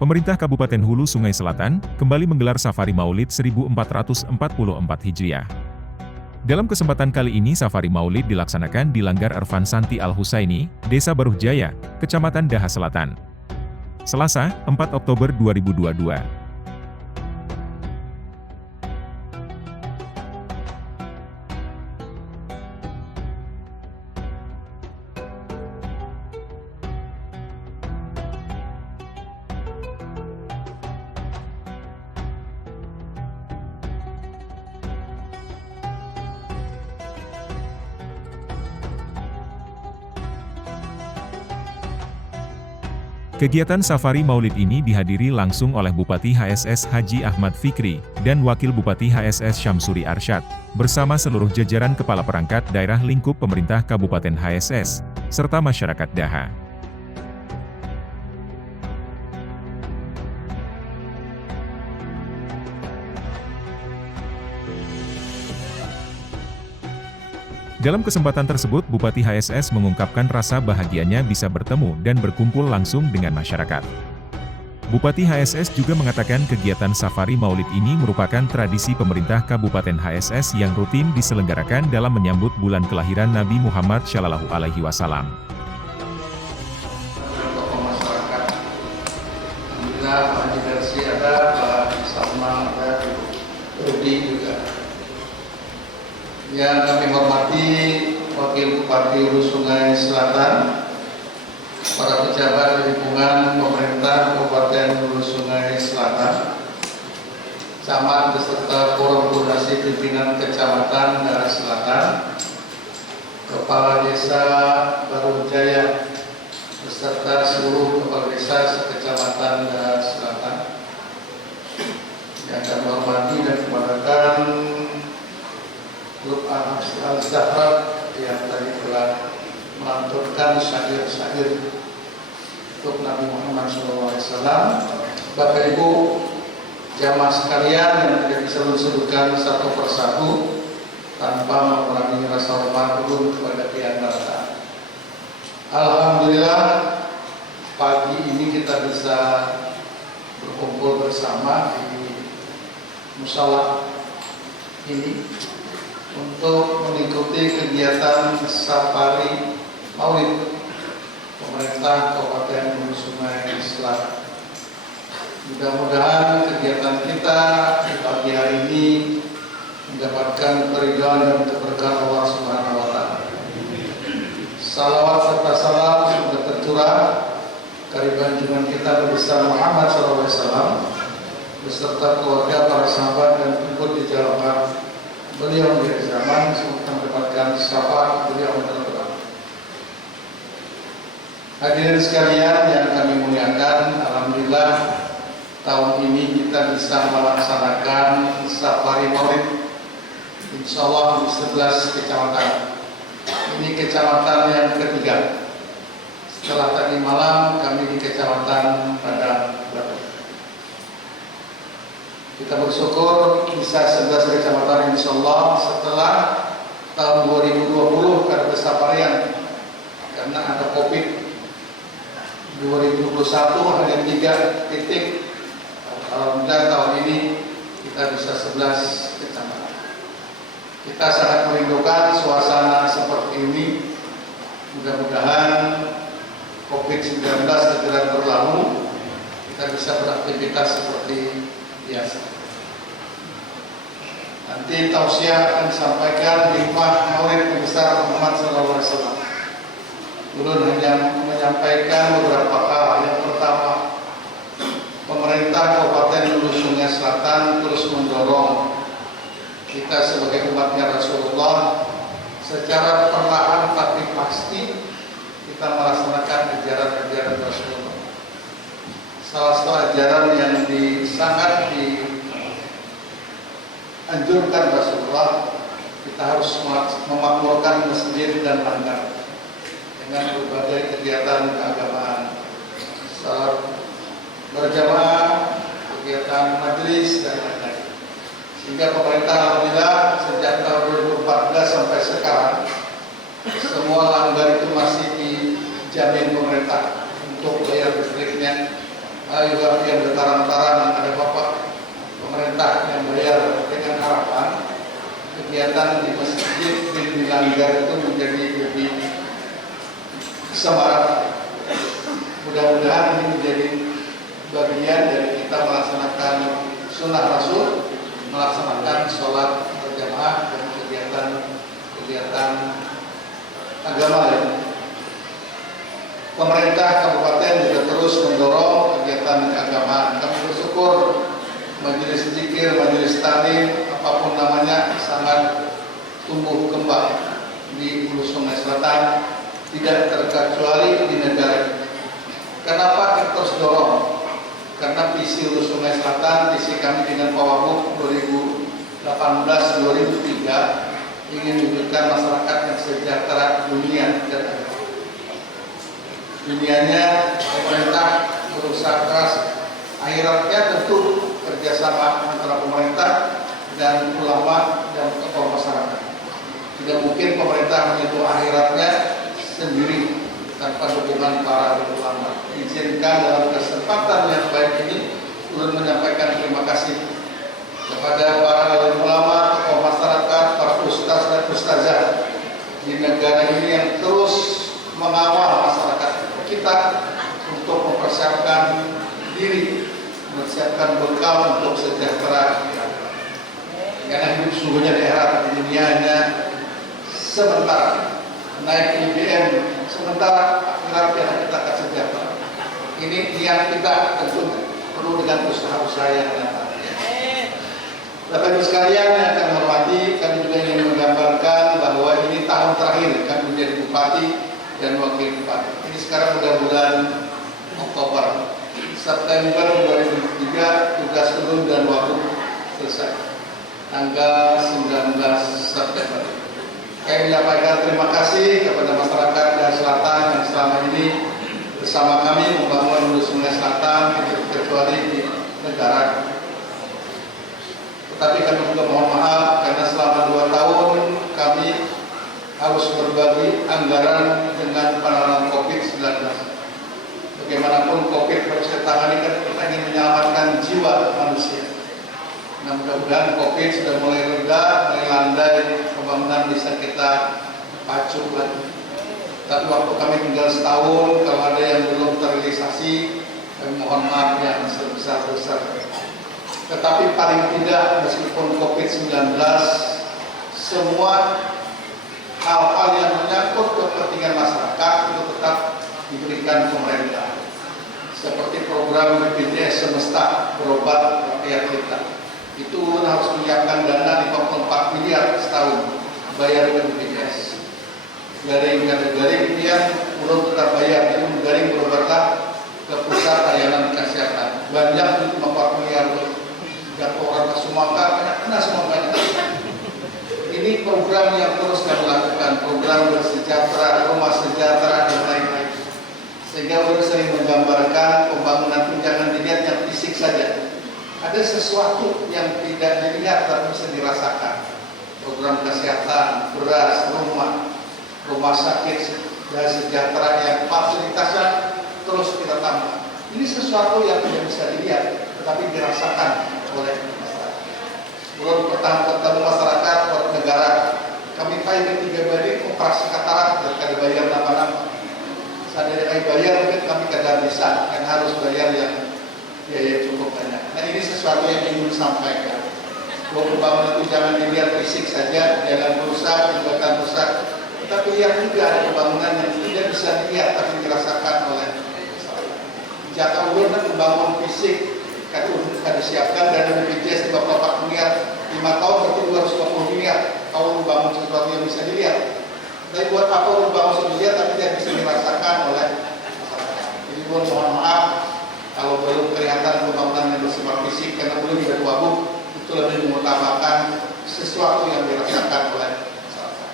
Pemerintah Kabupaten Hulu Sungai Selatan kembali menggelar Safari Maulid 1444 Hijriah. Dalam kesempatan kali ini Safari Maulid dilaksanakan di Langgar Ervan Santi Al-Husaini, Desa Baruh Jaya, Kecamatan Daha Selatan. Selasa, 4 Oktober 2022. Kegiatan Safari Maulid ini dihadiri langsung oleh Bupati HSS Haji Ahmad Fikri, dan Wakil Bupati HSS Syamsuri Arsyad, bersama seluruh jajaran kepala perangkat daerah lingkup pemerintah Kabupaten HSS, serta masyarakat Daha. Dalam kesempatan tersebut Bupati HSS mengungkapkan rasa bahagianya bisa bertemu dan berkumpul langsung dengan masyarakat. Bupati HSS juga mengatakan kegiatan Safari Maulid ini merupakan tradisi pemerintah Kabupaten HSS yang rutin diselenggarakan dalam menyambut bulan kelahiran Nabi Muhammad SAW. Yang kami hormati Wakil Bupati Hulu Sungai Selatan, para pejabat lingkungan pemerintah Kabupaten Hulu Sungai Selatan, camat beserta forum koordinasi pimpinan kecamatan Daha Selatan, kepala desa Baruh Jaya beserta seluruh kepala desa kecamatan Daha Selatan yang kami hormati dan kemuliakan Grup Al-Zahra yang tadi telah melanturkan syair-syair untuk Nabi Muhammad SAW. Bapak Ibu jamaah sekalian yang tidak bisa disebutkan satu persatu tanpa mengurangi rasa hormat kepada diantara. Alhamdulillah pagi ini kita bisa berkumpul bersama di musala ini untuk mengikuti kegiatan Safari Maulid pemerintah Kabupaten Hulu Sungai Selatan. Mudah-mudahan kegiatan kita di pagi hari ini mendapatkan keridhaan dan keberkahan Allah Subhanahu wa Ta'ala. Salawat serta salam sudah tercurah dari junjungan kita besar Muhammad SAW beserta keluarga, para sahabat dan pengikut di jalan beliau di zaman semoga mendapatkan syafaat beliau mendapat. Hadirin sekalian yang kami muliakan, alhamdulillah tahun ini kita bisa melaksanakan Safari Maulid insyaallah di 11 kecamatan. Ini kecamatan yang ketiga. Setelah tadi malam kami di kecamatan Padang. Kita bersyukur bisa 11 kecamatan insyaallah setelah tahun 2020 karena kesaparian karena ada COVID. 2021 hanya 3 titik. Alhamdulillah tahun ini kita bisa 11 kecamatan. Kita sangat merindukan suasana seperti ini. Mudah-mudahan COVID-19 segera berlalu. Kita bisa beraktivitas seperti biasa. Nanti tausiah akan disampaikan di rumah Maulid Besar Muhammad SAW. Ulun hanya menyampaikan beberapa hal. Yang pertama, pemerintah Kabupaten Hulu Sungai Selatan terus mendorong kita sebagai umatnya Rasulullah secara perlahan tapi pasti kita melaksanakan ajaran-ajaran Rasulullah. Salah satu ajaran yang sangat dianjurkan Rasulullah, kita harus memakmurkan masjid dan langgar dengan berbagai kegiatan keagamaan, salat berjamaah, kegiatan majelis dan lain-lain. Sehingga pemerintah alhamdulillah sejak tahun 2014 sampai sekarang semua langgar itu masih dijamin pemerintah untuk bayar listriknya juga yang bertarang-tarang ada Bapak pemerintah yang bayar dengan harapan kegiatan di masjid di Langgar itu menjadi lebih semarak. Mudah-mudahan ini menjadi bagian dari kita melaksanakan sunnah Rasul, melaksanakan sholat berjamaah dan kegiatan agama ya. Pemerintah kabupaten juga terus mendorong kegiatan keagamaan. Kami bersyukur majelis zikir, majelis taklim, apapun namanya sangat tumbuh kembang di Hulu Sungai Selatan, tidak terkecuali di negara ini. Kenapa kita terus dorong? Karena visi Hulu Sungai Selatan, visi kami dengan Pak Wagub 2018-2003 ingin menunjukkan masyarakat yang sejahtera dunia dan akhirat. Dunianya pemerintah berusaha keras, akhiratnya tentu kerjasama antara pemerintah dan ulama dan tokoh masyarakat. Tidak mungkin pemerintah menyentuh akhiratnya sendiri tanpa dukungan para ulama. Izinkan dalam kesempatan yang baik ini ulun menyampaikan terima kasih kepada para ulama, tokoh masyarakat, para ustaz dan ustazah di negara ini yang terus mengawal masyarakat kita untuk mempersiapkan diri, mempersiapkan bekal untuk sejahtera. Karena hidup sungguhnya di akhirat, dunia hanya sementara, naik BBM sementara, akhirat yang kita akan sejahtera. Ini yang kita tentu perlu dengan usaha-usaha yang nyata. Bapak Ibu sekalian yang akan hormati, kami juga ingin menggambarkan bahwa ini tahun terakhir kami menjadi bupati dan wakil bupati. Ini sekarang sudah bulan Oktober. September 2003 tugas turun dan waktu selesai. Tanggal 19 September. Kami menyampaikan terima kasih kepada masyarakat daerah selatan yang selama ini bersama kami membangun Hulu Sungai Selatan, tidak terkecuali di negara. Tetapi kami juga mohon maaf karena selama 2 tahun kami harus berbagi anggaran dengan penanganan COVID-19. Bagaimanapun COVID harus kita tangani, kan kita ingin menyelamatkan jiwa manusia. Nah, mudah-mudahan COVID sudah mulai reda, mulai landai, pembangunan bisa kita pacu lagi. Tapi waktu kami tinggal setahun, kalau ada yang belum terrealisasi, kami mohon maaf yang sebesar-besar. Tetapi paling tidak meskipun COVID-19, semua hal-hal yang menyangkut kepentingan masyarakat itu tetap diberikan pemerintah. Seperti program BPJS Semesta berobat rakyat kita. Itu harus menyiapkan dana 54 miliar setahun bayar ke BPJS. Garing yang belum tetap bayar, itu garing berobatlah ke pusat layanan kesehatan. Banyak 54 miliar jatuh orang ke Sumatera, kena semua banyak. Ini program yang terus kami lakukan, program bersejahtera, rumah sejahtera dan lain-lain. Sehingga kita sering menggambarkan pembangunan itu jangan dilihat yang fisik saja. Ada sesuatu yang tidak dilihat tapi bisa dirasakan. Program kesehatan, beras, rumah sakit dan sejahtera yang fasilitasnya terus kita tambah. Ini sesuatu yang tidak bisa dilihat tetapi dirasakan oleh masyarakat. Belum pertama ketemu masyarakat buat negara. Kami pakai 3 balik operasi katarak dan kada bayar nama-nama. Sadari kami bayar mungkin kami kada bisa, kan harus bayar yang biaya cukup banyak. Nah, ini sesuatu yang ingin disampaikan. Bahwa pembangunan itu jangan dilihat fisik saja, jangan rusak, jembatan rusak, tapi lihat juga ada pembangunan yang tidak bisa dilihat tapi dirasakan oleh masyarakat. Jika ulun membangun fisik, kan disiapkan dana BPJS 54 miliar, 5 tahun berarti 220 miliar. Kalau membangun sesuatu yang bisa dilihat. Tapi buat apa membangun sesuatu dilihat tapi tidak bisa dirasakan oleh masyarakat. Jadi mohon maaf kalau belum kelihatan pembangunan yang bersifat fisik karena belum juga Wagub itu lebih mengutamakan sesuatu yang dirasakan oleh masyarakat.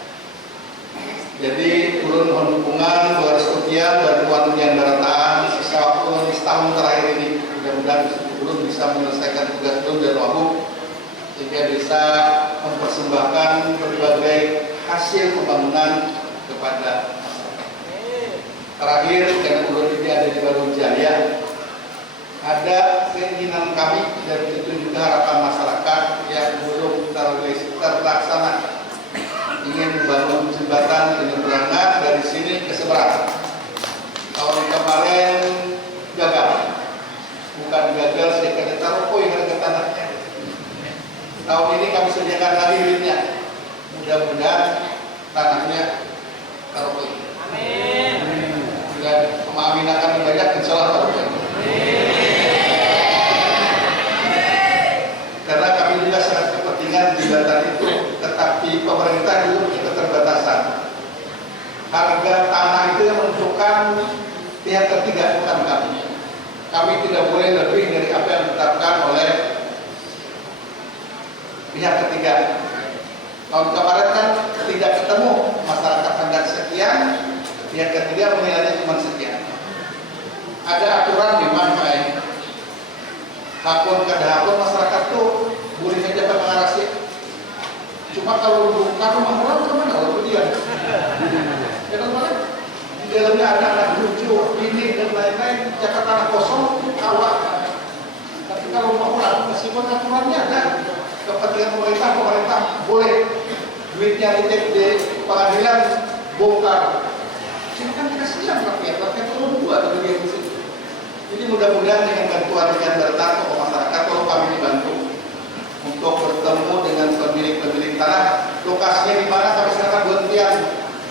Jadi ulun mohon dukungan, restudian dan bantuan yang berataan sisa waktu setahun terakhir ini. Mudah-mudahan belum bisa menyelesaikan tugas belum dan Wagub sehingga bisa mempersembahkan berbagai hasil pembangunan kepada masyarakat. Terakhir, karena ulun ini ada di Barunjaya, ada keinginan kami dan itu juga harapan masyarakat yang belum terlaksana, ingin membangun jembatan penyeberangan dari sini ke seberang. Tahun kemarin gagal, bukan gagal sehingga terpoi harga tanahnya. Tahun ini kami sediakan lagi duitnya, mudah-mudahan tanahnya terpoi. Amin. Dan pemahaman akan banyak, insya Allah terpoi. Karena kami juga sangat kepentingan jembatan itu, tetapi pemerintah juga punya keterbatasan. Harga tanah itu yang menentukan pihak ketiga, bukan kami. Kami tidak boleh lebih dari apa yang ditetapkan oleh pihak ketiga. Tahun kemarin kan tidak ketemu, masyarakat hendak sekian, pihak ketiga menilainya cuma sekian. Ada aturan di mana hakun kada hakun masyarakat tuh boleh saja mengarasi. Cuma kalau bukan rumah orang kemana kalau dia? Ya kan Pak? Di dalamnya ada anak lucu, ini dan lain-lain. Jakarta tanah kosong, kawat. Tapi kalau rumah orang meskipun aturannya ada, kepentingan pemerintah boleh duitnya dicek di pengadilan bongkar. Jangan kasihan rakyat perlu dua atau dia di situ. Jadi mudah-mudahan dengan bantuan datang ke masyarakat, kalau kami dibantu untuk bertemu dengan pemilik tanah, lokasinya di mana kami serahkan berhentian,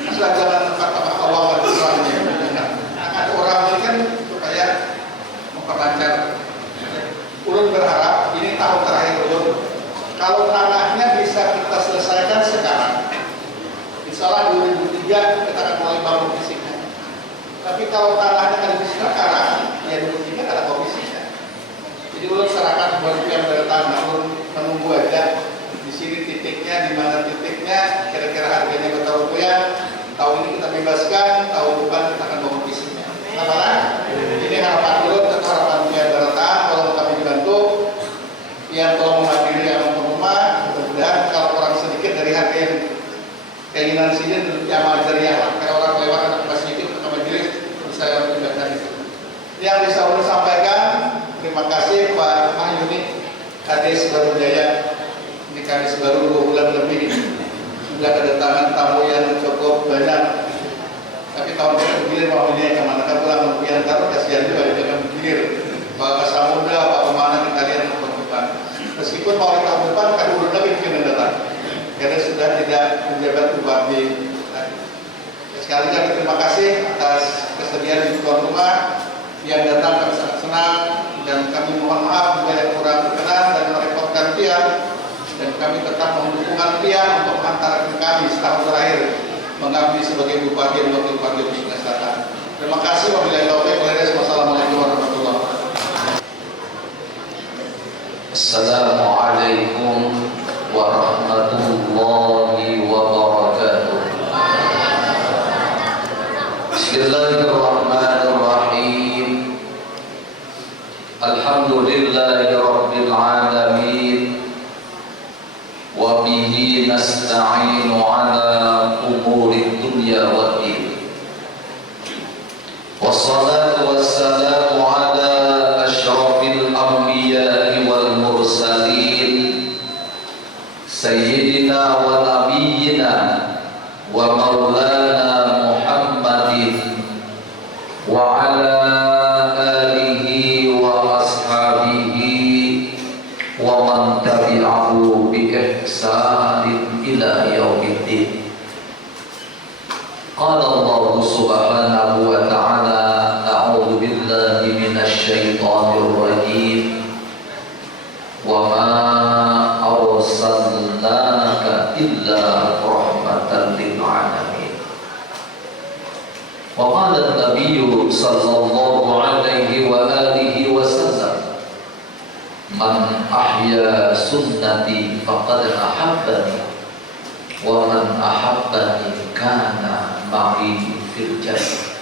asal jangan tempat awal berkurangnya. Ada orang ini kan supaya memperlancar. Ulun berharap ini tahun terakhir ulun, kalau tanahnya bisa kita selesaikan sekarang, insya Allah 2003 kita akan mulai bangun fisiknya. Tapi kalau tanahnya kan bisa sekarang, ya 2003 ada komisinya. Jadi ulun serahkan buat yang datang, ulun menunggu aja di sini titiknya, di mana titiknya, kira-kira harganya berapa rupiah. Tahun ini kita bebaskan, tahun depan kita akan bangun fisiknya. Apa? Ini harapan ulun, atau harapan yang datang, kalau kami dibantu, yang tolong menghadiri yang rumah, mudah-mudahan kalau orang sedikit dari harga yang keinginan sini yang material, kalau orang lewat atau sedikit ke majelis, saya menjelaskan itu. Yang bisa ulun sampaikan, terima kasih Pak Mahyuni, Kades Baru Jaya. Ini Kades baru 2 bulan lebih, sudah kedatangan tamu yang cukup banyak. Tapi tahun ini bergilir Pak Mahyuni kemana kan pulang mempunyai taruh kasihan juga jangan bergilir. Pak Samudra, Pak Pemana kita lihat tahun depan. Meskipun mau tahun depan kan urut lagi mungkin datang, karena sudah tidak menjabat bupati. Sekali lagi terima kasih atas kesediaan di tuan rumah yang datang, kami sangat senang dan kami mohon maaf jika yang kurang berkenan dan merepotkan pihak, dan kami tetap mohon dukungan pihak untuk mengantarkan kami setahun terakhir mengabdi sebagai bupati dan wakil bupati Sulawesi Selatan. Terima kasih. Wabillahi taufiq wal hidayah. Wassalamualaikum warahmatullahi wabarakatuh. Assalamualaikum warahmatullahi wabarakatuh. Bismillahirrahmanirrahim. Alhamdulillahirabbil alamin. Wa bihi nasta'inu ala umuri dunya waddin. Wassalatu wassalamu ala asyrafil anbiya'i wal mursalin sayyidina wa nabiyyina wa maulana Muhammadin wa ala alihi wa ashabihi wa man tabi'ahu bi ihsanin ila yaumiddin. Qala Allah subhanahu wa ta'ala, a'udzu billahi minasy syaithanir rajim. Wa ma arsalnaka illa rahmatan lil alamin. Wa qala an-nabiyyu sallallahu alaihi wa alihi wa sallam, man ahya sunnati faqad ahabbani wa man ahabbani kana ma'i fil jannah.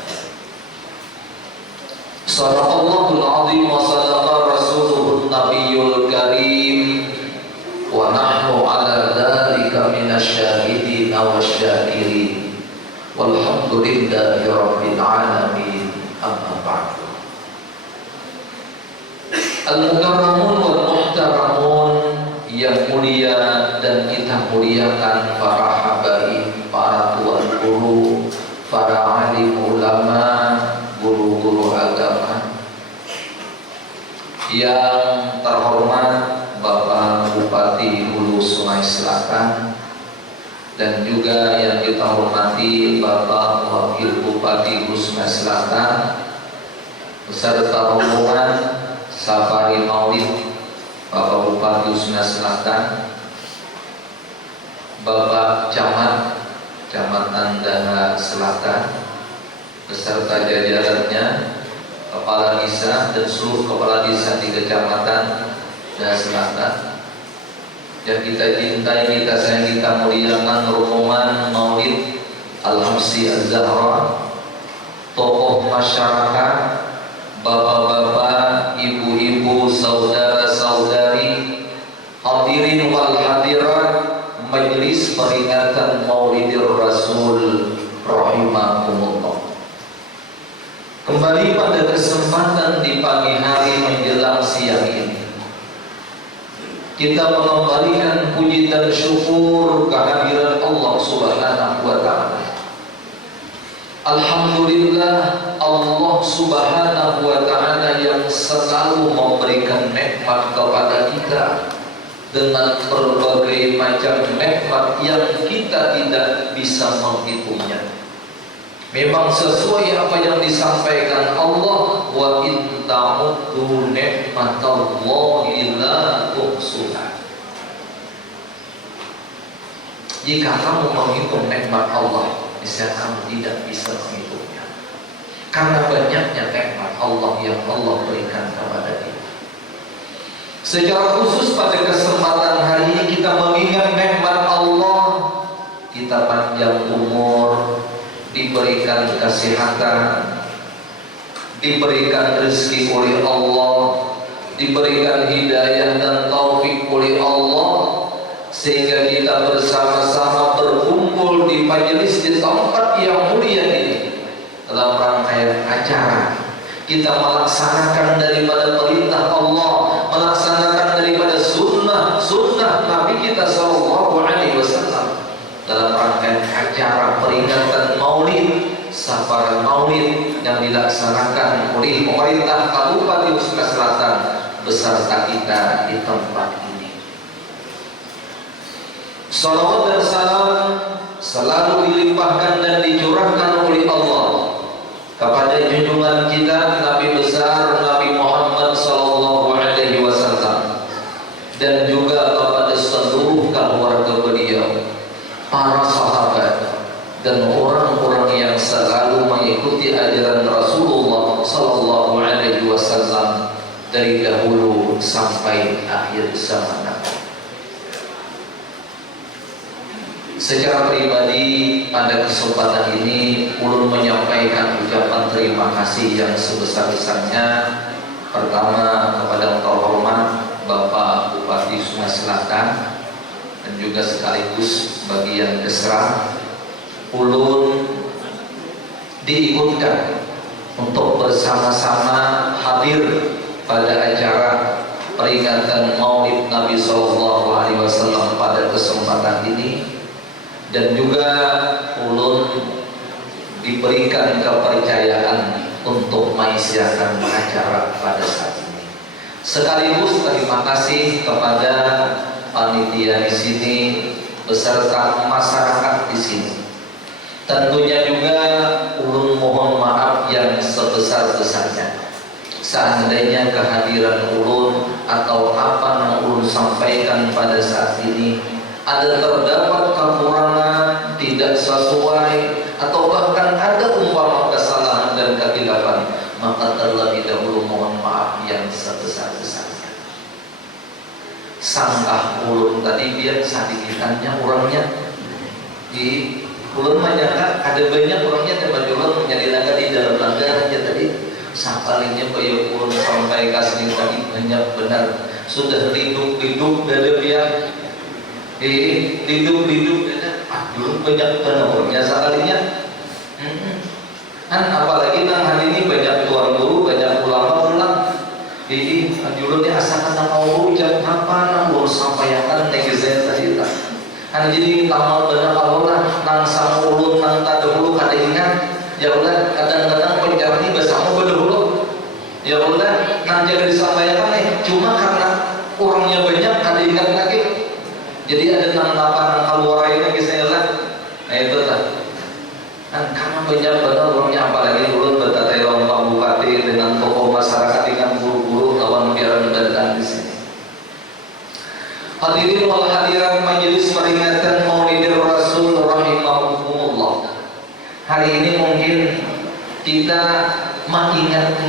Sadaqallahul azim wa sadaqa rasuluhun nabiyyul karim wa nahnu ala dhalika minasy syahidin wasyakirin walhamdulillahi rabbil alamin. Amma ba'du. Al-mukarramun wal muhtaramun, yang mulia dan kita muliakan para habaib, para tuan guru, para alim ulama, guru-guru agama. Yang terhormat Bapak Bupati Hulu Sungai Selatan, dan juga yang kita hormati Bapak Wakil Bupati Hulu Sungai Selatan beserta rombongan Safari Maulid Bapak Bupati Hulu Sungai Selatan, Bapak Camat Kecamatan Dana Selatan beserta jajarannya, Kepala Desa dan seluruh Kepala Desa di Kecamatan Dana Selatan. Yang kita cintai, kita sayang, kita muliakan rombongan Maulid Al-Habsyi Az-Zahra, tokoh masyarakat, bapak-bapak, ibu-ibu, saudara-saudari, hadirin wal hadirat majelis peringatan Maulidir Rasul rahimakumullah. Kembali pada kesempatan di pagi hari menjelang siang ini, kita mengembalikan puji dan syukur kehadiran Allah Subhanahu wa ta'ala. Alhamdulillah, Allah Subhanahu wa ta'ala yang selalu memberikan nikmat kepada kita dengan berbagai macam nikmat yang kita tidak bisa menghitungnya. Memang sesuai apa yang disampaikan Allah, wa in ta'uddu ni'matallahi la tuhsuha. Jika kamu menghitung nikmat Allah, niscaya kamu tidak bisa menghitungnya. Karena banyaknya nikmat Allah yang Allah berikan kepada kita. Secara khusus pada kesempatan hari ini kita mengingat nikmat Allah, kita panjang umur, diberikan kesehatan, diberikan rezeki oleh Allah, diberikan hidayah dan taufik oleh Allah, sehingga kita bersama-sama berkumpul di majelis di tempat yang mulia ini dalam rangkaian acara kita melaksanakan daripada perintah Allah, melaksanakan daripada sunnah Nabi kita Sallallahu Alaihi Wasallam dalam rangkaian acara peringatan Maulid, Safari Maulid yang dilaksanakan oleh pemerintah Kabupaten Sungai Selatan beserta kita di tempat ini. Salawat dan salam selalu dilimpahkan dan dicurahkan oleh Allah kepada junjungan kita Nabi besar Nabi Muhammad Sallallahu Alaihi Wasallam, dan juga kepada seluruh keluarga beliau, para sahabat, dan orang-orang yang selalu mengikuti ajaran Rasulullah Sallallahu Alaihi Wasallam dari dahulu sampai akhir zaman. Secara pribadi pada kesempatan ini ulun menyampaikan ucapan terima kasih yang sebesar-besarnya, pertama kepada yang terhormat Bapak Bupati Sungai Selatan, dan juga sekaligus bagian Desra, ulun diikutkan untuk bersama-sama hadir pada acara peringatan Maulid Nabi Sallallahu Alaihi Wasallam pada kesempatan ini, dan juga ulun diberikan kepercayaan untuk mengisyakan acara pada saat ini. Sekaligus terima kasih kepada panitia di sini beserta masyarakat di sini. Tentunya juga ulun mohon maaf yang sebesar-besarnya seandainya kehadiran ulun atau apa yang ulun sampaikan pada saat ini ada terdapat kekurangan, tidak sesuai, atau bahkan ada umpama kesalahan dan kehilafan, maka terlebih dahulu mohon maaf yang sebesar-besarnya. Sangkah ulun tadi biar sadikitannya orangnya di ulun menyangka ada banyak orangnya, dan ulun menjadi langgar di dalam langgar aja tadi. Sakalinya kayak ulun sampai kasih tadi banyak benar sudah hidup dari biar hidup dulu banyak penornya sekalinya. Kan apalagi nang hari ini banyak tuan guru, banyak ulama pulang. Jadi anjurannya pun sampaikan netizen tadi tak. Jadi tamal benar kalau nang sang ulun nang tak dahulu kada ingat. Ya Allah, kadang-kadang penjara bersama berdahulu. Ya Allah, nang jaga disampaikan cuma karena orangnya banyak kada ingat lagi. Jadi ada nang keluar ini kisahnya lah. Nah itu tak. Kan karena banyak benar orangnya, apalagi ulun bertatai lawan Pak Bupati dengan tokoh masyarakat dengan guru-guru lawan biaran datang di sini. Hadirin wal hadirat majelis peringatan Maulidir Rasul rahimahumullah. Hari ini mungkin kita mengingat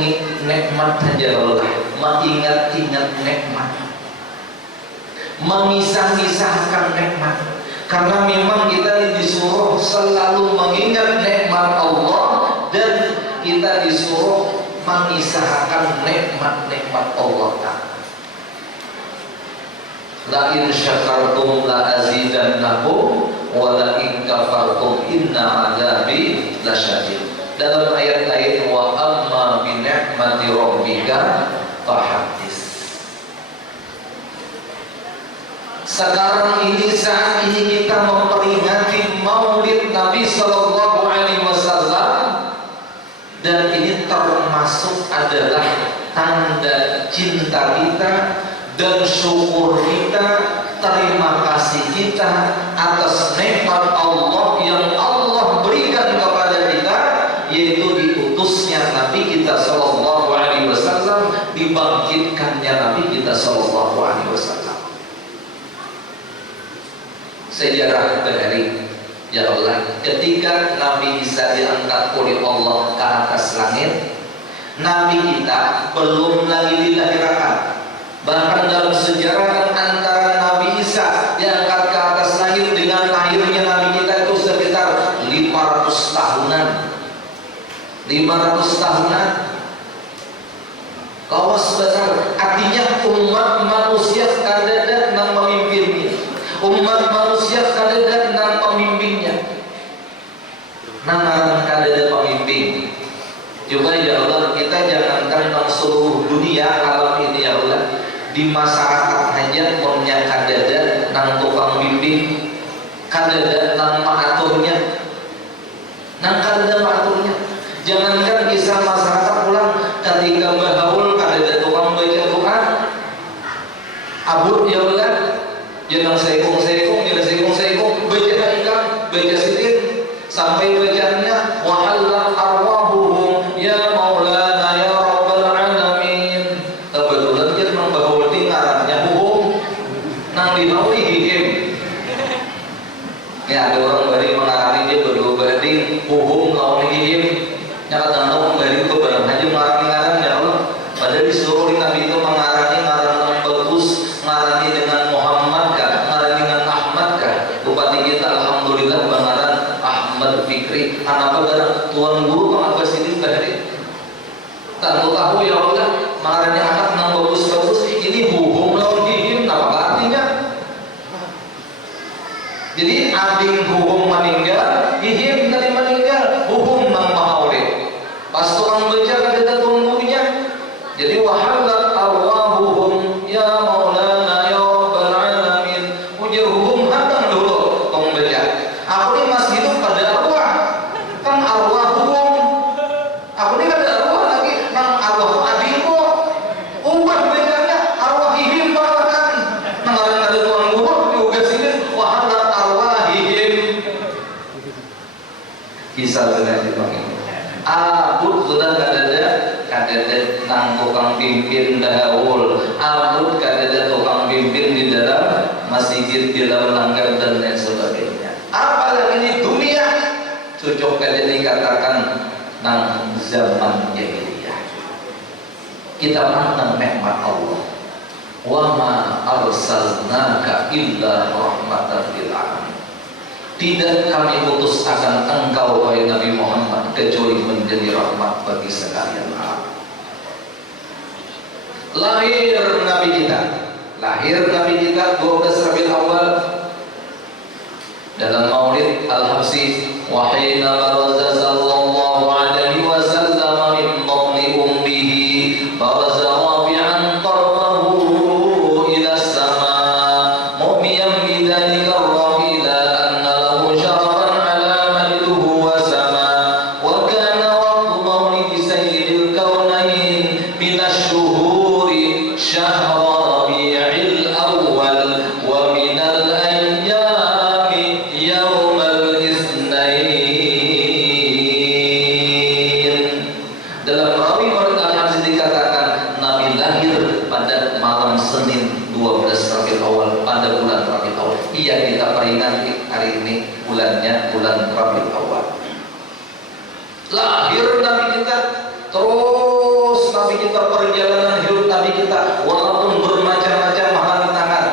nikmat saja Allah, mengingat-ingat nikmat, mengisah-isahkan nikmat. Karena memang kita disuruh selalu mengingat nikmat Allah dan kita disuruh mengisahkan nikmat-nikmat Allah Ta'ala. La in syakartum la azidannakum wa la in kafartum inna adabi lasyadid. Dalam ayat lain wa amma bi ni'mati rabbika fahaddits. Sekarang ini, saat ini kita memperingati Maulid Nabi sallallahu alaihi wasallam, dan ini termasuk adalah tanda cinta kita dan syukur kita, terima kasih kita atas nikmat Allah yang Allah berikan kepada kita, yaitu diutusnya Nabi kita sallallahu alaihi wasallam, dibangkitkannya Nabi kita sallallahu alaihi wasallam. Sejarah dari ya Allah, ketika Nabi Isa diangkat oleh Allah ke atas langit, Nabi kita belum lagi dilahirkan. Bahkan dalam sejarah antara Nabi Isa diangkat ke atas langit dengan lahirnya Nabi kita itu sekitar 500 tahunan. 500 tahunan. Kawas besar. Artinya umat manusia kadang nang memimpinnya. Umat manusia kadang nang pemimpinnya. Nang kadang pemimpin. Coba ya Allah, kita jangankan nang seluruh dunia alam ini ya Allah, di masyarakat aja punya kadada nang tukang bimbing, kadada nang maaturnya, nang kadada maaturnya. Jangankan kisah masyarakat pulang ketika berhaul kadada tukang baca Quran, abut ya Allah, jangan sekong-sekong, jangan sekong-sekong, baca ikan, baca sitin, sampai bacanya wahalla arwahuhum ya maulana ya rabbal alamin. Kebetulan dia nang bahul ngarannya hukum nang dinauli higim. Ya ada orang bari mengarani dia berdua bari hukum lawan higim. Nya kadang-kadang bari itu barang aja mengarani ya Allah. Padahal disuruh Nabi itu mengarani ngaran yang bagus, ngarani dengan Muhammad kah, ngarani dengan Ahmad kah. Bupati kita alhamdulillah pengaran Ahmad Fikri. Anak barang tuan guru Pak Abbas ini bahari. Tak tahu ya Allah, mengarani anak nang bagus-bagus ini hukum lawan higim, apa artinya? Jadi ading hukum meninggal, higim tadi meninggal, hukum nang mahauri. Pas tukang baca ada tunggunya. Jadi wahalat arwahuhum ya maulana ya rabbal alamin. Ujar hukum hadang dulu tong baca. Aku ini masih hidup pada arwah. Kan arwah hukum. Aku ini ada arwah lagi, nang arwah adil kok. Ubah bacanya arwah hihim bahkan. Nang ada tuan guru juga sini wahalat arwah hihim. Kisah benar dipanggil. Abud sudah kadada nang tukang pimpin dahul, abud kadada tukang pimpin di dalam masjid, di dalam langgar dan lain sebagainya. Apalagi di dunia cocok kadada dikatakan nang zaman jahiliyah. Kita pandang nikmat Allah. Wa ma arsalnaka illa rahmatan lil alamin. Tidak kami utus akan engkau wahai Nabi Muhammad kecuali menjadi rahmat bagi sekalian alam. Lahir Nabi kita 12 Rabiul Awal dalam Maulid Al-Habsi, wa hina baraza sallallahu alaihi wasallam min batni ummihi baraza rabi'an tarfahu ila as-sama. kita peringati hari ini bulannya bulan Rabiul Awal. Lahir Nabi kita, terus Nabi kita perjalanan hidup Nabi kita walaupun bermacam-macam halangan.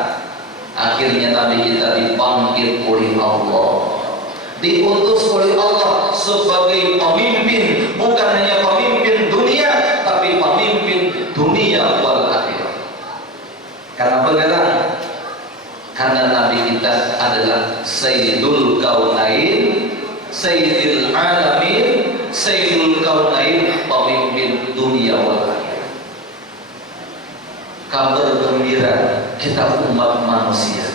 Akhirnya Nabi kita dipanggil oleh Allah, diutus oleh Allah sebagai pemimpin, bukan hanya pemimpin dunia, tapi pemimpin dunia wal akhirah. Karena pegangan, karena Nabi kita adalah Sayyidul Kaunain, Sayyidul Alamin, Sayyidul Kaunain, pemimpin dunia wal akhirah. Kabar gembira kita umat manusia,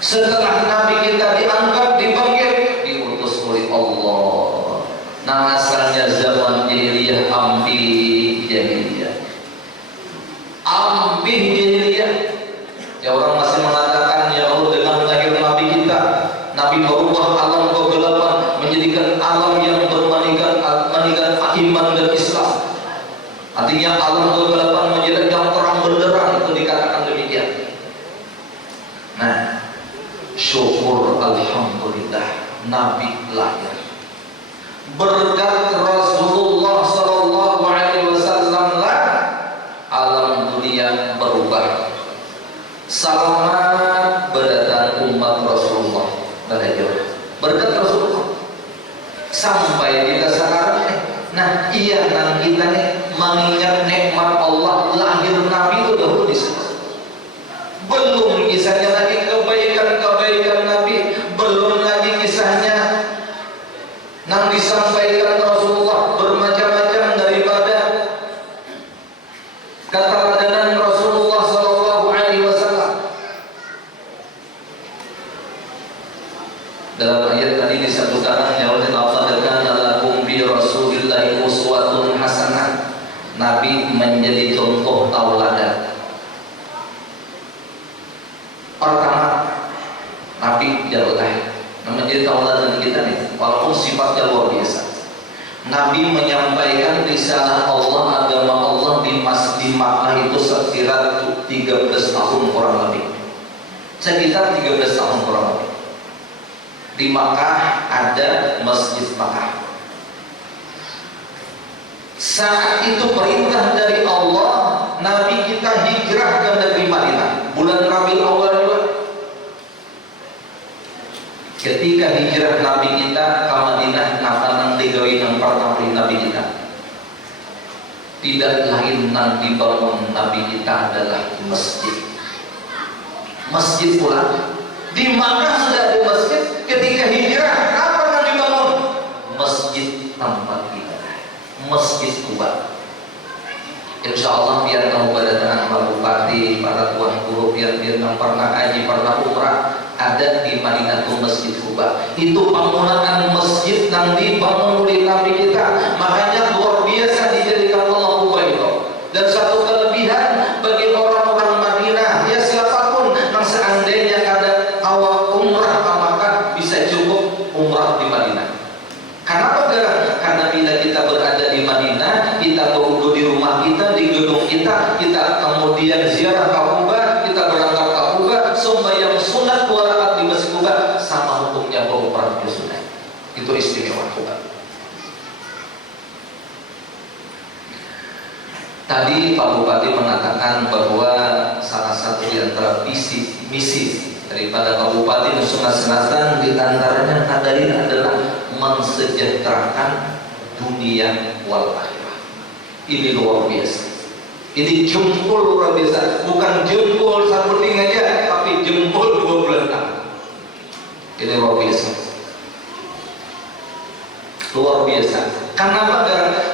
setelah Nabi kita diangkat, dipanggil, diutus oleh Allah. Nah, asalnya zaman jahiliyah, ampih jahiliyah, ampih jahiliyah. Ya, orang masih mengatakan, ya Allah, dengan lahir Nabi kita, Nabi merubah alam kegelapan menjadikan alam yang bermandikan iman dan Islam. Artinya alam kegelapan menjadi yang terang benderang, itu dikatakan demikian. Nah, syukur alhamdulillah Nabi lahir. Berkat Rasulullah sallallahu alaihi wasallam lah alam dunia berubah. Selamat berdatang umat Rasulullah. Berkat Rasulullah sampai kita sekarang. Nah, iya, nang kita nih mengingat nikmat Allah lahir Nabi itu dahulu disebut. Belum kisahnya lagi kebaikan-kebaikan Nabi, belum lagi kisahnya yang disampaikan Rasulullah bermacam-macam daripada keteladanan Rasulullah sallallahu alaihi wasallam. Dalam ayat tadi disebutkan, ya laqad kana lakum fi Rasulillahi uswatun hasanah. Nabi menjadi contoh tauladan. Pertama, Nabi jalur lahir menjadi tauladan kita nih, walaupun sifatnya luar biasa. Nabi menyampaikan risalah Allah, agama Allah di Masjid Makkah itu sekitar 13 tahun kurang lebih. Sekitar 13 tahun kurang lebih. Di Makkah ada Masjid Makkah. Saat itu perintah dari Allah, Nabi kita hijrah ke negeri Madinah. Bulan Rabiul Awal juga. Ketika hijrah Nabi kita ke Madinah, nafanang tigawi yang pertama Nabi kita, tidak lain yang dibangun Nabi kita adalah masjid. Masjid pula. Di Makkah sudah ada masjid. Ketika hijrah, apa yang dibangun? Masjid tempat ibadah, Masjid Kuba. Insya Allah biar kamu kedatangan Pak Bupati, para tuan guru, biar kamu pernah haji, pernah umrah, ada di Madinah tuh Masjid Kuba. Itu bangunan masjid yang dibangun oleh Nabi kita, makanya luar biasa dijadikan Allah Kuba itu. Dan satu kelebihan bagi orang-orang Madinah, ya siapapun yang seandainya ada awal umrah ke Makkah, bisa cukup umrah di Madinah. Kenapa? Karena bila kita berada di Madinah, kita tunggu di rumah kita, di gedung kita, kita kemudian ziarah ke Kuba, kita berangkat ke Kuba, sembahyang sunat 2 rakaat di Masjid Kuba, sama hukumnya umrah ke sunat. Itu istimewa Kuba. Tadi Pak Bupati mengatakan bahwa salah satu di antara misi daripada Kabupaten Nusa Selatan di antaranya adalah mensejahterakan dunia wal akhirah. Ini luar biasa. Ini jempol luar biasa, bukan jempol saputing aja, tapi jempol 12 tahun. Ini luar biasa. Luar biasa. Kenapa?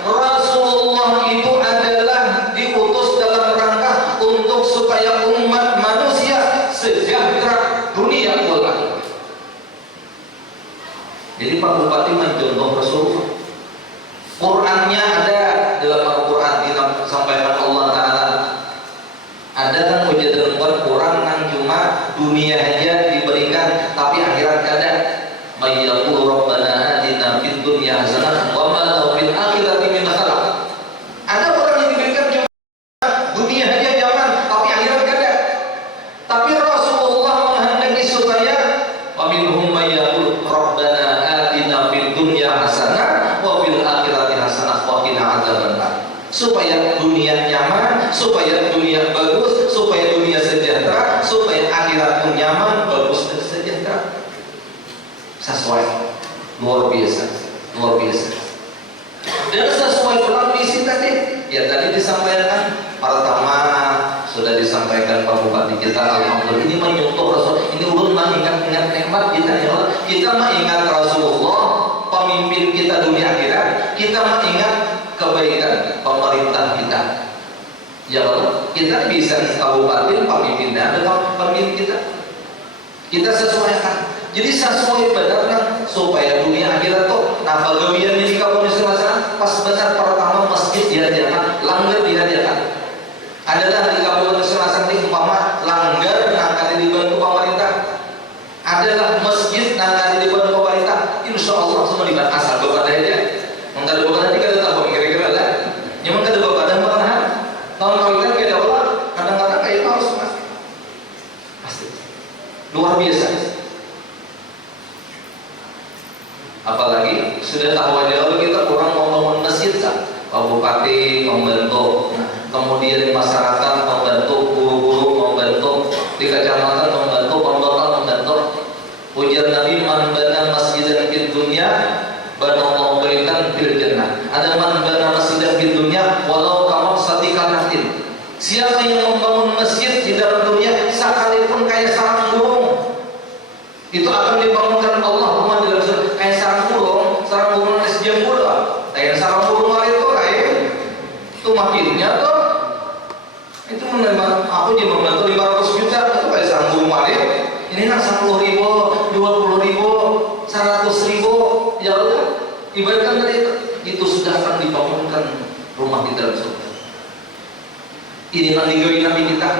Rasulullah itu adalah diutus dalam rangka untuk supaya umat manusia sejahtera dunia wal akhirah. Jadi Pak Bupati mencontoh Rasulullah. Qurannya ada dalam Al-Quran, disampaikan Allah Ta'ala. Ada kan kejadian Quran yang cuma dunia aja diberikan, tapi akhirat ada. Mayyaqul Rabbana atina fid dunya hasanah wa ma lahu fil akhirati min khalaq. Ada orang yang diberikan cuma dunia aja zaman, tapi akhirat ada. Tapi Rasulullah menghendaki supaya wa min supaya dunia nyaman, supaya dunia bagus, supaya dunia sejahtera, supaya akhirat pun nyaman, bagus dan sejahtera. Sesuai, luar biasa, luar biasa. Dan sesuai pula visi tadi, ya tadi disampaikan pertama sudah disampaikan Pak Bupati kita, alhamdulillah ini menyentuh Rasul. Ini ulun mengingat-ingat nikmat kita ya Allah. Kita mengingat Rasulullah, pemimpin kita dunia akhirat. Kita mengingat kebaikan pemerintah kita. Ya Allah, kita bisa kabupaten pemimpinnya dengan pemimpin kita. Kita sesuaikan. Jadi sesuai benar supaya dunia akhirat tuh nah pegawaian di kampung Selatan pas benar pertama masjid dihadiahkan, langgar dihadiahkan. Adalah di kabupaten Selatan ini umpama langgar nangkali dibantu pemerintah. Adalah masjid nangkali dibantu pemerintah. Insya Allah semua dibantu asal bapak aja. Mengkali bapak tadi kada tahu kira-kira lah. Nyaman kada bapak dan mana? Tahun kalian beda ulang. Kadang-kadang kayak harus mas. Pasti luar biasa. Apalagi sudah tahu aja kalau kita kurang mau bangun masjid kan, Pak Bupati membantu, nah, kemudian masyarakat membantu, guru-guru membantu, di kecamatan membantu, pembangunan membantu. Ujar Nabi, man bana masjidan fid dunya, banallahu baitan fil jannah. Ada man bana masjidan fid dunya, walau kamu satikanatin. Siapa yang membangun masjid di dalam dunia, sekalipun kayak sarang burung, itu akan dibangunkan Allah rumah di dalam surga. Kayak sarang burung es jambula. Kayak sarang burung itu kayak itu makinnya tuh. Itu menerima aku jadi membantu 500 juta itu kayak sarang burung malik. Ini nak 10.000, 20.000, 100.000. Ya udah, ibaratkan tadi itu sudah akan dibangunkan rumah di dalam surga. Ini nanti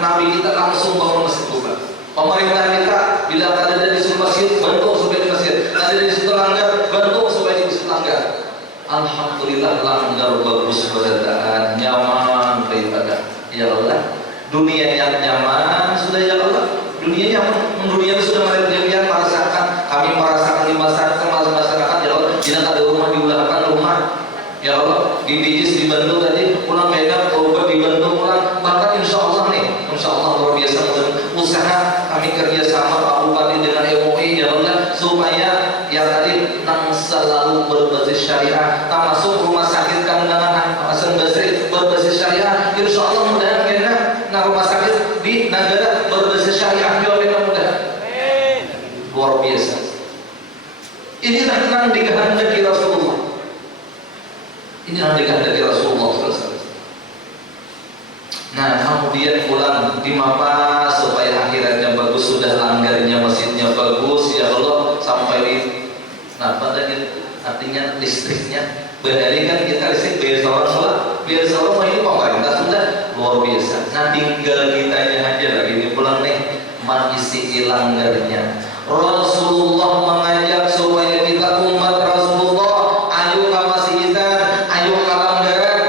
Nabi kita langsung bangun masjid Kuba. Pemerintah kita bila ada di situ masjid, bantu supaya di masjid. Ada di situ langgar, bantu supaya di situ langgar. Alhamdulillah langgar bagus berataan, nyaman beribadah. Ya Allah, dunia yang nyaman sudah ya Allah. Dunia nyaman, dunia itu sudah merasakan. Kami merasakan di masyarakat ya Allah. Tidak ada rumah diulangkan rumah. Ya Allah, di bijis dibantu tadi, pulang Medan, obat dibantu pulang. Bahkan insya Allah nih, insya Allah luar biasa usaha kami kerjasama Pak Bupati dengan MUI ya Allah supaya yang tadi nang selalu berbasis syariah, termasuk rumah sakit Kandangan Hasan Basri berbasis syariah. Insya Allah mudah karena nah rumah sakit di negara berbasis syariah juga mudah. Luar biasa. Inilah yang dikehendaki Rasulullah. Inilah dikehendaki Rasulullah SAW. Nah kemudian pulang di mapa supaya akhiratnya bagus, sudah langgarnya masjidnya bagus ya Allah sampai di nah pada artinya listriknya berhari kan kita listrik biaya seorang ini pemerintah sudah luar biasa. Nah tinggal kitanya aja lagi ini pulang nih mengisi langgarnya. Rasulullah mengajak supaya kita umat Rasulullah ayo ke masjidan, ayo ke langgaran.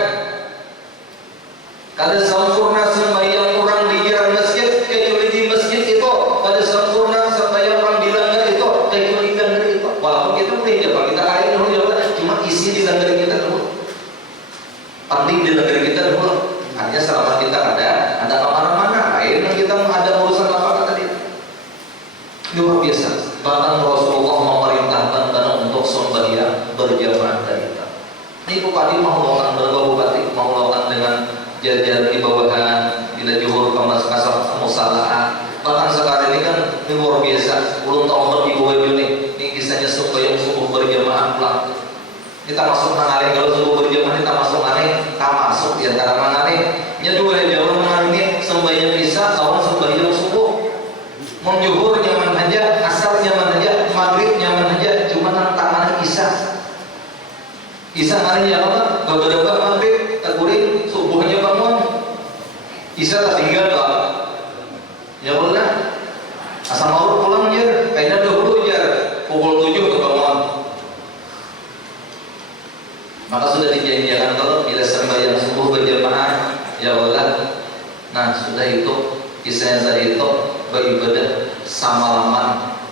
Kada sempurna sembahyang orang di jalan masjid kecuali di masjid itu. Kada sempurna sembahyang orang di langgar itu kecuali di langgar itu. Walaupun kita boleh jalan kita lain dulu cuma isi di langgar kita dulu. Penting di langgar kita dulu. Artinya selama kita ada kemana-mana. Lain kita ada urusan apa tadi. Luar biasa. Bahkan Rasulullah memerintahkan kita untuk sembahyang berjamaah dari kita. Ini bupati mau melakukan berapa bupati mau melakukan dengan jajar di bawahan bila juhur kasar musalah. Bahkan sekarang ini kan ini luar biasa. Ulun tahun ibu ini kisahnya sembahyang subuh berjamaah pulang. Kita masuk mengalir kalau subuh berjamaah kita masuk mengalir, kita masuk di antara mengalir. Nya dua jauh mengalir ini sembahyang bisa, lawan sembahyang subuh. Mau juhur nyaman aja, asar nyaman aja, maghrib nyaman aja, cuma tantangan isya. Isya hari ya Allah, beberapa maghrib terkuring subuhnya bangun. Isya tak tinggal lah. Ya Allah, asal mau pulang ya, kayaknya dahulu ya, pukul 7 ke bangun. Maka sudah dijanjikan kalau bila sembahyang subuh berjamaah, ya Allah. Nah sudah itu kisahnya tadi itu beribadah samalaman.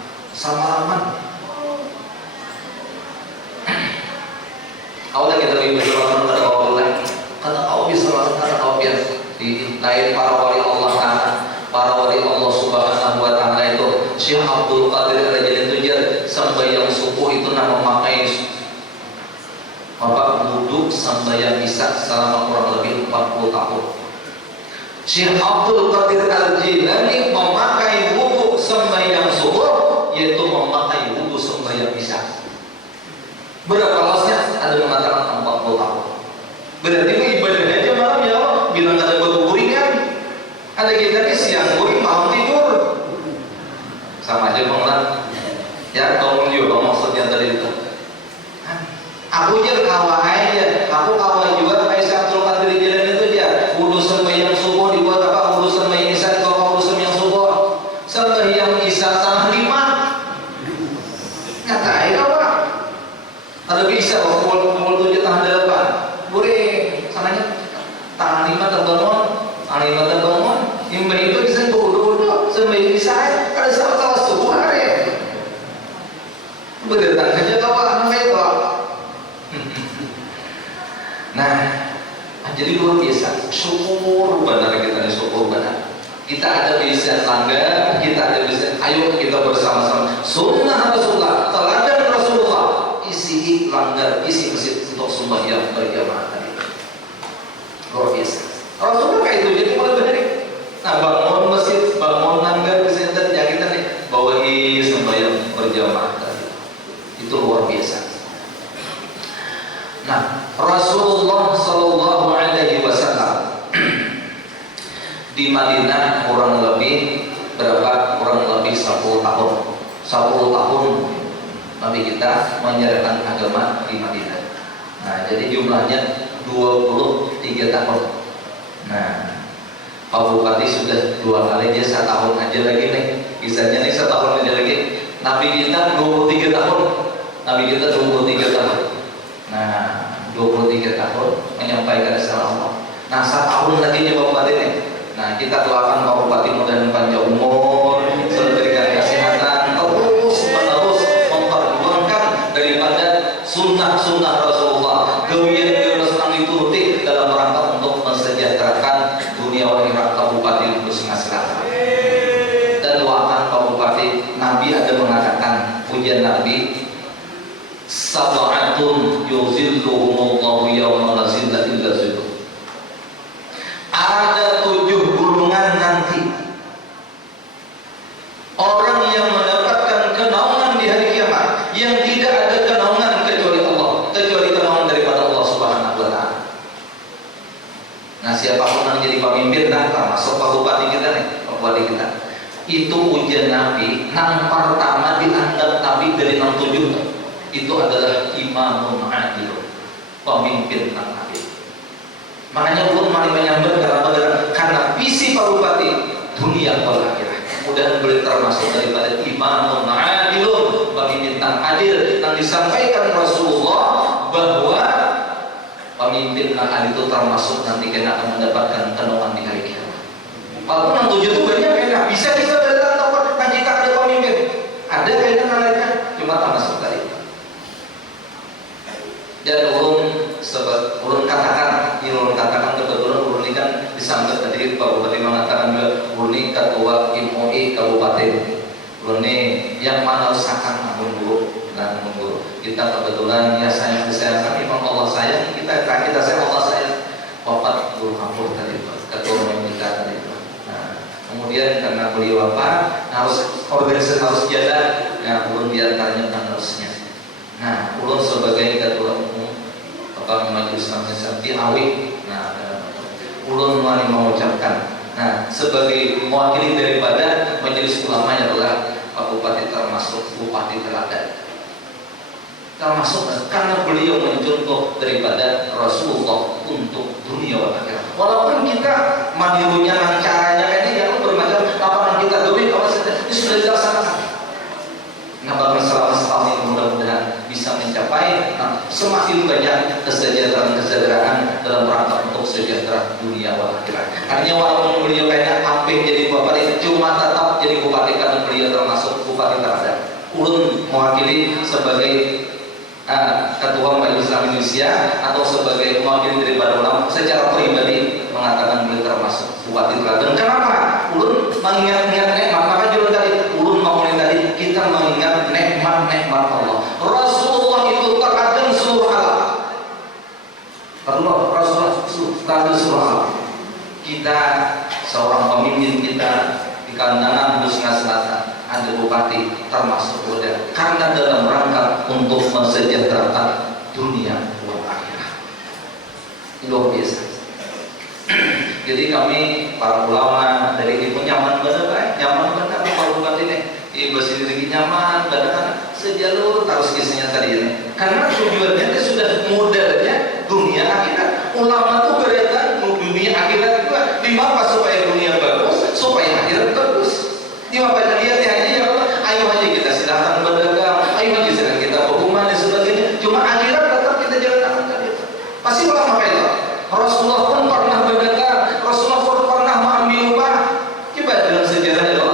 Awalnya kita beribadah pada Allah. Kata Allah bisa lain para wali Allah Ta'ala, para wali Allah Subhanahu wa Ta'ala itu. Syekh Abdul Qadir Al-Jilani itu sembahyang subuh itu nama memakai wudhu sembahyang isya selama kurang lebih 40 tahun. Syekh Abdul Qadir Al-Jilani memakai wudhu sembahyang subuh, yaitu memakai wudhu sembahyang isya. Berapa losnya? Ada mengatakan 40 tahun. Berarti ibadah aja malam ya Allah. Bilang ada batu guringan. Ada kita nih siang guring, malam tidur. Sama aja pengelan. Ya, tolong juga maksudnya tadi itu. Aku aja kawa aja. Aku kawa juga kayak Syekh Abdul Qadir Al-Jilani itu aja. Wudhu sembahyang subuh dibuat apa? Wudhu sembahyang isya dibuat wudhu sembahyang subuh. Sembahyang isya setengah 5. Nyatain apa? Ada bisa pukul 7 setengah 8. Boleh sananya tangan 5 terbangun, tangan 5 terbangun. Imba itu bisa bodoh sembahyang isya ada salah subuh hari. Berdatang aja kau anak itu. Nah, jadi luar biasa. Syukur benar kita, syukur benar. Kita ada bisa langgar, kita ada bisa. Ayo kita bersama-sama. Sunnah Rasulullah, teladan Rasulullah. Isi langgar, isi masjid untuk sembahyang berjamaah tadi. Luar biasa. Rasulullah kayak itu jadi mulai benar. Nah, bangun masjid, bangun langgar, bisa ya kita nih bawahi sembahyang berjamaah tadi. Itu luar biasa. Nah, Rasulullah Sallallahu Alaihi Wasallam di Madinah kurang lebih berapa? Kurang lebih 10 tahun. 10 tahun Nabi kita menjalankan agama di Madinah. Nah, jadi jumlahnya 23 tahun. Nah, Pak Bupati sudah 2 kali, dia 1 tahun aja lagi nih. Kisahnya nih 1 tahun aja lagi. Nabi kita 23 tahun. Nabi kita 23 tahun. Nah, 23 tahun menyampaikan risalah Allah. Nah, 1 tahun lagi Pak Bupati nih. Nah, kita doakan Pak Bupati mudah-mudahan panjang umur, diberikan kesehatan, terus menerus memperjuangkan daripada sunnah-sunnah Rasulullah. Kemudian Rasulullah dituruti dalam rangka untuk mensejahterakan dunia akhirat Kabupaten Khususnya Selatan. Dan doakan Pak Bupati, Nabi ada mengatakan pujian Nabi, sab'atun yuzilluhumullahu yawma la zilla illa zilluh. Ada 7 gulungan nanti orang yang mendapatkan kenaungan di hari kiamat, yang tidak ada kenaungan kecuali Allah, kecuali kenaungan daripada Allah Subhanahu wa Ta'ala. Nah, siapapun yang jadi pemimpin, nah, termasuk Pak Bupati kita nih, Pak Bupati kita, itu ujian Nabi. Yang pertama dianggap Nabi dari 67 itu adalah imamun adil, pemimpin Nabi. Makanya ulun mari menyambut karena visi Pak Bupati dunia wal akhirah. Mudah boleh termasuk daripada imamun adilun, pemimpin adil yang disampaikan Rasulullah bahwa pemimpin adil itu termasuk nanti kena akan mendapatkan kenaungan di hari kiamat. Walaupun yang 7 itu banyak kena bisa kita datang tempat kan kita ada pemimpin. Ada kayaknya nalainya cuma termasuk tadi. Dan ulun katakan kebetulan ulun ini kan disambut tadi Pak Bupati mengatakan juga ulun ini ketua MUI Kabupaten. Ulun ini yang mana usahakan ampun guru dan guru. Kita kebetulan ya sayang disayangkan memang Allah sayang kita sayang Allah sayang. Bapak guru kampus tadi ketua MUI tadi. Nah, kemudian karena beliau apa harus organisasi harus jalan. Nah, ulun diantaranya kan harusnya. Nah, ulun sebagai ketua umum Majelis Majelis Piawi, nah, ulun mari mengucapkan, nah, sebagai mewakili daripada Majelis Ulama adalah Pak Bupati termasuk Bupati teladan, termasuk karena beliau mencontoh daripada Rasulullah untuk dunia dan akhirat. Walaupun kita menirunya dengan caranya ini yang bermacam, lapangan kita duit, kalau ini sudah dilaksanakan. Nah, bahkan selama setahun ini mudah-mudahan bisa mencapai semakin banyak kesejahteraan dalam rangka untuk sejahtera dunia wal akhirat. Artinya walaupun beliau kayaknya hampir jadi bupati, cuma tetap jadi bupati karena beliau termasuk bupati teladan. Ulun mewakili sebagai Ketua Majelis Islam Indonesia atau sebagai pemimpin daripada ulama, secara pribadi mengatakan beliau termasuk Bupati Teladan. Kenapa? Ulun mengingat-ingat nikmat, maka juga tadi ulun mau tadi kita mengingat nikmat-nikmat Allah. Rasulullah itu terkadang seluruh alam. Rasulullah terkadang seluruh alam. Kita seorang pemimpin kita di kandangan Husna Selatan ada bupati termasuk udah karena dalam rangka untuk mensejahterakan dunia dan akhirat. Luar biasa. Jadi kami para ulama dari ibu nyaman benar, nyaman benar kalau bupati ini ibu sendiri nyaman benar sejalur terus kisahnya tadi ini. Karena tujuannya itu sudah modalnya dunia akhirat. Ulama itu berdatang dunia akhirat juga dimana supaya dunia bagus, supaya akhirat bagus. Dimana lihat ya ayo aja kita silahkan berdagang, ayo aja silahkan kita berhubungan dan sebagainya. Cuma akhirat tetap kita jalankan tadi. Pasti ulama itu. Rasulullah pun pernah berdagang, Rasulullah pun pernah mengambil upah. Coba dalam sejarah ya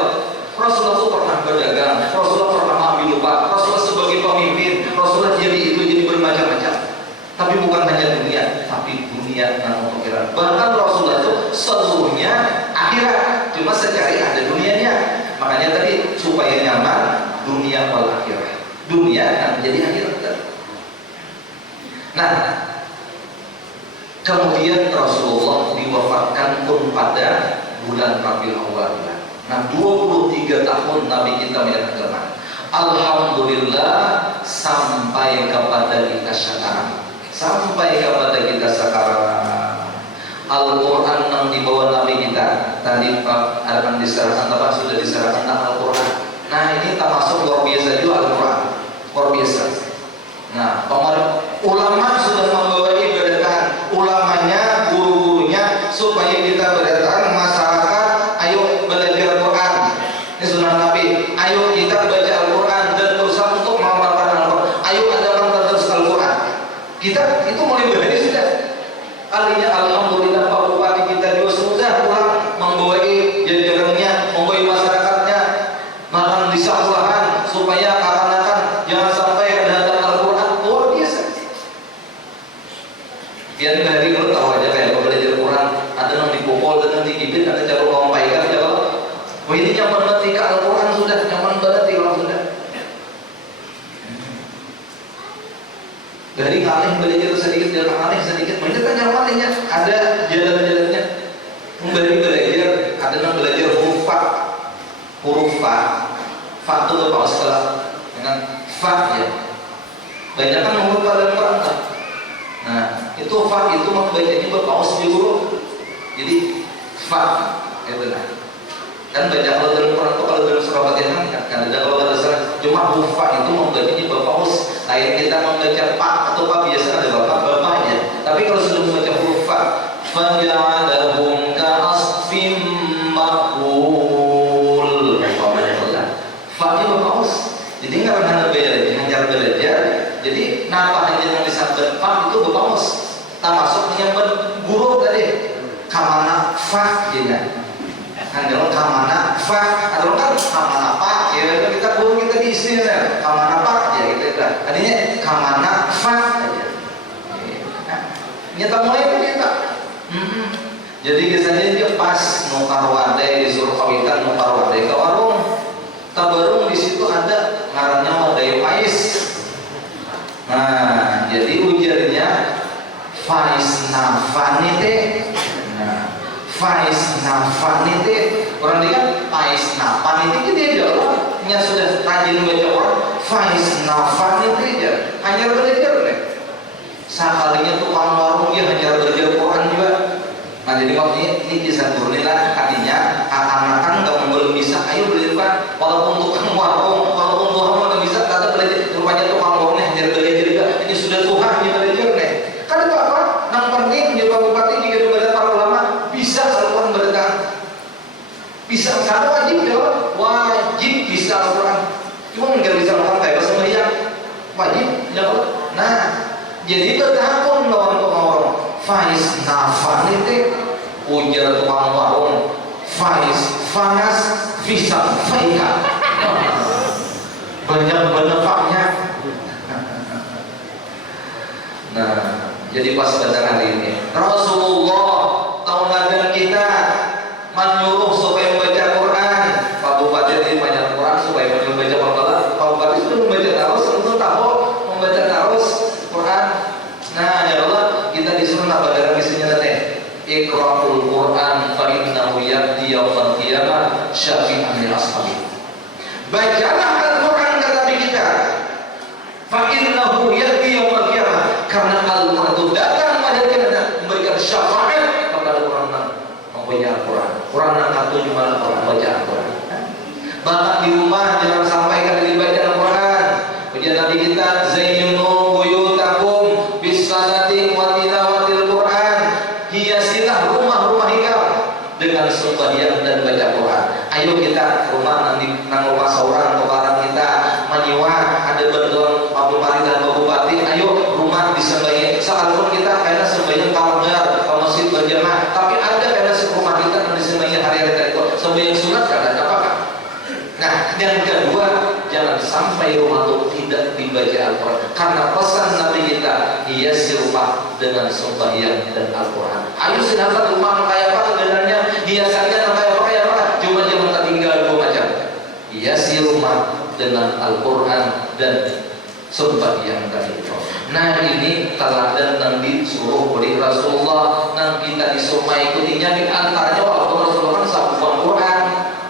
Rasulullah pun pernah berdagang, Rasulullah pernah mengambil upah, Rasulullah sebagai pemimpin, Rasulullah jadi itu jadi bermacam-macam. Tapi bukan hanya dunia, tapi dunia dan akhirat. Bahkan Rasulullah itu seluruhnya akhirat, cuma secari ada dunianya. Makanya tadi supaya nyaman dunia wal akhirat. Dunia akan menjadi akhirat. Nah, kemudian Rasulullah diwafatkan pun pada bulan Rabiul Awal. Nah, 23 tahun Nabi kita menyatakan alhamdulillah sampai kepada kita sekarang. Sampai kepada kita sekarang. Al-Quran yang dibawa Nabi kita tadi akan diserahkan, Bapak sudah diserahkan Al-Quran. Nah ini termasuk luar biasa juga Al-Quran, luar biasa. Nah ulama sudah membawa berdatangan, ulamanya, guru-gurunya supaya kita berdatangan masyarakat. Ayo belajar Al-Quran. Ini sunnah Nabi. Ayo kita baca Al-Quran dan berusaha untuk mengamalkan Al-Quran. Ayo adakan terus Al-Quran. Kita itu mulai berdiri sudah. Artinya alhamdulillah Pak Bupati kita juga sudah pulang membawa jajarannya, membawa masyarakatnya makan di sekolahan supaya akan jangan sampai ada Al-Quran. Luar biasa. Biar dari kalau tahu aja kayak belajar Quran ada yang dipukul, ada yang digigit, ada cara menyampaikan ya. Wah ini nyaman banget Al-Quran sudah nyaman banget kalau sudah. Dari ngalih belajar sedikit, jalan ngalih sedikit, mereka tanya ngalihnya, ada jalan-jalannya. Memberi belajar, ada yang belajar huruf fa itu berapa setelah dengan fa ya. Banyak kan huruf fa dan Quran. Nah itu fa itu membacanya berpaus di huruf. Jadi fa itu lah. Kan baca kalau dalam Quran itu kalau dalam surah Fatihah kan ada kalau ada salah. Cuma huruf fa itu membacanya berpaus. Lain kita membaca pak atau pak biasa ada bapak-bapaknya. Tapi kalau sudah membaca huruf fa, faja'alahum ka'asfim ma'kul. Fa-nya berpaus. Jadi nggak pernah belajar. Jadi napa aja yang disabet fa itu berpaus. Termasuk menyebut guru tadi. Kamana fa gitu. Adalah kamana fa, adalah kan kamana pak. Ya kita guru kita di sini ya. Kamana pak ya gitu kan. Artinya kamana fa aja. Nyata mulai itu kita. Jadi biasanya dia pas nukarwade disuruh kawitan nukarwade ke warung. Tabarung di situ ada ngarannya Wadai Faiz. Nah, jadi ujarnya Faiz nafanite. Nah, Faiz nafanite. Orang dia kan Faiz nafanite dia jawab. Nya sudah rajin baca Quran. Faiz nafanite aja. Hanya belajar deh. Sekalinya tukang warung dia hanya belajar Quran juga. Nah jadi waktu ini kisah turunilah artinya anak-anak kamu belum bisa, ayo belajar walaupun tukang warung, walaupun Tuhan belum bisa, kata belajar. Rupanya tukang warungnya hanya belajar juga. Ini sudah Tuhan dia belajar deh. Kan apa? Yang penting jadi bupati jika kepada para ulama bisa Al-Quran berdagang. Bisa satu wajib ya, wajib bisa Al-Quran. Cuma nggak bisa Al-Quran kayak sembahyang wajib ya. Nah jadi bertahun lawan tukang warung. Faiz nafanite ujar tukang warung. Faiz fanas bisa faika. Banyak manfaatnya. Jadi pas pada hari ini Rasulullah tauladan kita menyuruh supaya membaca Quran. Pak Bupati tadi banyak Quran supaya membaca Quran. Pak Bupati itu membaca terus, tentu tahu membaca terus Quran. Nah ya Allah, kita disuruh apa dalam isinya nanti? Iqra'ul Quran fa innahu ya'ti yaumil qiyamah syafi'an li ashabi. Bacalah Al-Quran kata Nabi kita. Fa innahu ya'ti yaumil qiyamah, karena Al-Quran itu datang pada kita memberikan syafaat kepada orang yang membaca Al-Quran. Orang yang katunya malah orang baca Al-Quran. Bapak di rumah jangan sampai kali dibaca Al-Quran. Ujian Nabi kita, zayyinu buyutakum bis-salati wa tilawatil Quran. Hiasilah rumah-rumah kita dengan sembahyang dan baca Quran. Ayo kita rumah nanti nang rumah seorang kebarang kita menyewa, ada bantuan Pak Bupati dan Pak Bupati. Ayo rumah disembahyang. Sekalipun kita karena sembahyang kalender ke masjid berjamaah, tapi ada karena rumah kita yang disembahyang hari-hari itu sembahyang sunat kada apa-apa. Nah, yang kedua, jangan sampai rumah itu tidak dibaca Al-Quran, karena pesan Nabi kita, hiasi rumah dengan sembahyang dan Al-Quran. Ayo sedangkan rumah kayak apa sebenarnya, hiasannya kayak apa ya Pak? Cuma jangan tertinggal dua macam. Hiasi rumah dengan Al-Quran dan sembahyang tadi. Nah ini teladan yang disuruh oleh Rasulullah, yang kita disuruh mengikutinya. Di antaranya walaupun Rasulullah kan sahabat Quran,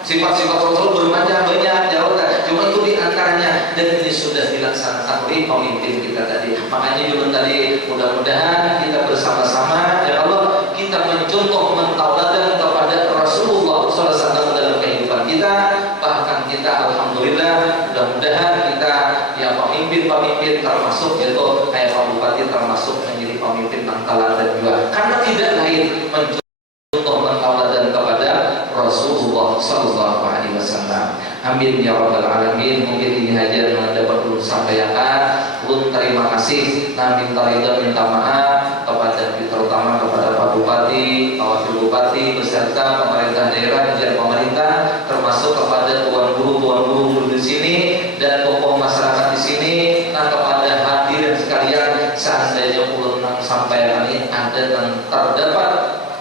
sifat-sifat Rasul bermacam banyak jauh, cuma itu di antaranya, dan ini sudah dilaksanakan oleh pemimpin kita tadi. Makanya juga tadi mudah-mudahan kita bersama-sama ya Allah, kita mencontoh mentauladan kepada Rasulullah SAW dalam kehidupan kita. Bahkan kita alhamdulillah mudah-mudahan kita ya pemimpin termasuk yaitu kayak Pak Bupati termasuk menjadi pemimpin mentauladan juga, karena tidak lain mencontoh mentauladan kepada Rasulullah Sallallahu Alaihi Wasallam. Amin ya Rabbal Alamin. Mungkin ini aja yang dapat ulun sampaikan. Ulun terima kasih, nah minta ridha, minta maaf kepada terutama kepada Pak Bupati, Pak Wakil Bupati beserta pemerintah daerah dan pemerintah, termasuk kepada tuan guru di sini dan tokoh masyarakat di sini. Nah kepada hadirin sekalian, seandainya ulun sampaikan ini ada dan terdapat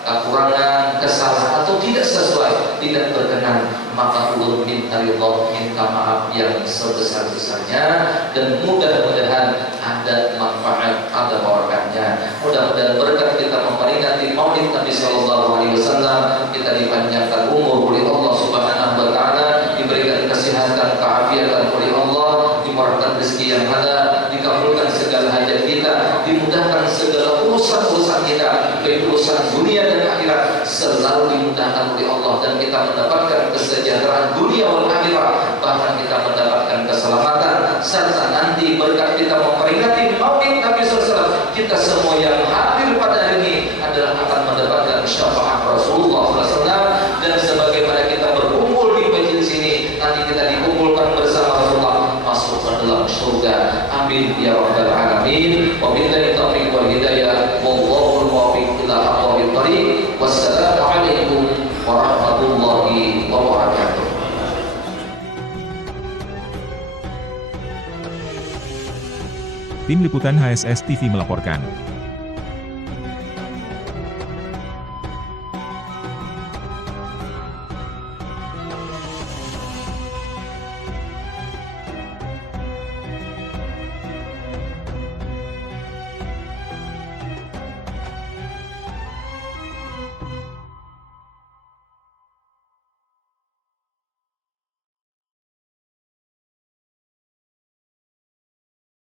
kekurangan, kesalahan atau tidak sesuai, tidak berkenan, maka ulun minta ridha, minta maaf yang sebesar-besarnya, dan mudah-mudahan ada manfaat, ada barakahnya. Mudah-mudahan berkat kita memperingati Maulid Nabi Sallallahu Alaihi Wasallam, kita dipanjangkan umur oleh Allah Subhanahu Wa Taala, diberikan kesehatan, keafiatan oleh Allah, dimurahkan rezeki yang ada, dikabulkan segala hajat kita, dimudahkan segala urusan-urusan kita, baik urusan dunia dan akhirat, selalu dimudahkan oleh Allah, dan kita mendapatkan kesejahteraan dunia wal akhirat, bahkan kita mendapatkan keselamatan, serta nanti berkat kita memperingati Maulid Nabi SAW, kita semua yang hadir pada hari ini adalah akan mendapatkan syafaat Rasulullah SAW, dan sebagaimana kita berkumpul di majelis ini, nanti kita dikumpulkan bersama Rasulullah masuk ke dalam surga. Amin ya Rabbal Alamin. Wabillahi taufiq wal hidayah, wallahul muwaffiq ila aqwamit thoriq. Wassalamualaikum warahmatullahi wabarakatuh. Tim Liputan HSS TV melaporkan.